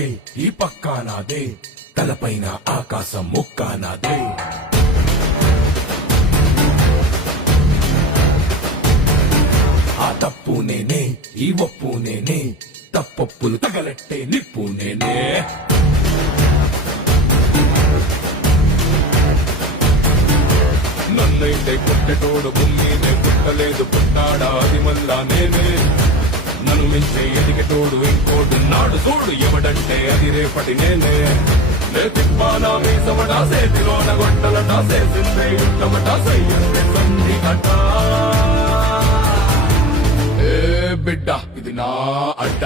నాదే, ఈ పక్కా నాదే, తలపైన ఆకాశం ముక్కా నాదే. ఆ తప్పు నేనే, ఈ ఒప్పు నేనే, తప్పొప్పులు తగలెట్టే నిప్పు నేనే. నన్నైతే కొట్టెటోడు భూమినే పుట్టలేదు, పుట్టాడా అది మళ్ళా నేనే. నన్ను మించే ఎదిగేటోడు ఇంకోడు నాడు చూడు, ఎవడంటే అది రేపటి నేనే. నే తిప్పానా మీ సమటా, సేతిలోన గొట్టలటా, సేసిందే యుద్ధమట, సయ్యందే సంధికట. ఏ బిడ్డ ఇది నా అడ్డ.